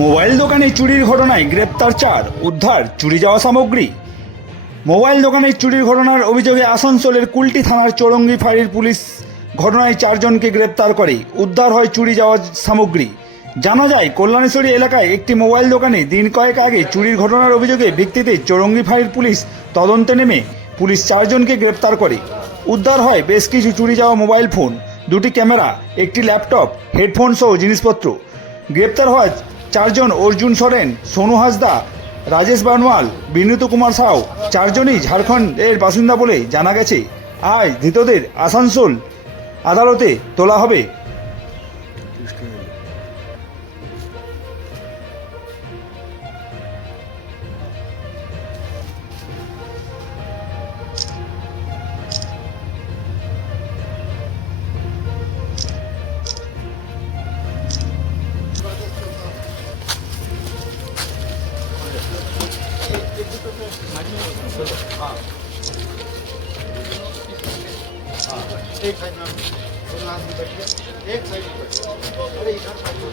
Mobile দোকানে চুরির ঘটনায় গ্রেপ্তার 4, উদ্ধার চুরি যাওয়া সামগ্রী। মোবাইল দোকানে চুরির ঘটনার অভিযোগে আসানসোলের কুলটি থানার চৌরঙ্গি ফাঁড়ির পুলিশ ঘটনায় 4 জনকে গ্রেপ্তার করে। উদ্ধার হয় চুরি যাওয়া সামগ্রী। জানা যায়, কল্যাণেশ্বরী এলাকায় একটি মোবাইল দোকানে দিন কয়েক আগে চুরির ঘটনার অভিযোগে ভিত্তিতে চৌরঙ্গি ফাঁড়ির পুলিশ তদন্তে নেমে পুলিশ 4 জনকে গ্রেপ্তার করে। উদ্ধার হয় বেশ কিছু চুরি যাওয়া মোবাইল ফোন, 2টি ক্যামেরা, একটি ল্যাপটপ, হেডফোন সহ জিনিসপত্র। গ্রেপ্তার হয় 4 জন: অর্জুন সোরেন, সোনু হাসদা, রাজেশ বানওয়াল, বিনীত কুমার সাউ। 4 জনই ঝাড়খণ্ডের বাসিন্দা বলে জানা গেছে। আজ ধৃতদের আসানসোল আদালতে তোলা হবে। एक साइड में दोनों आदमी बैठिए, एक साइड में बैठिए। अरे इधर साइड में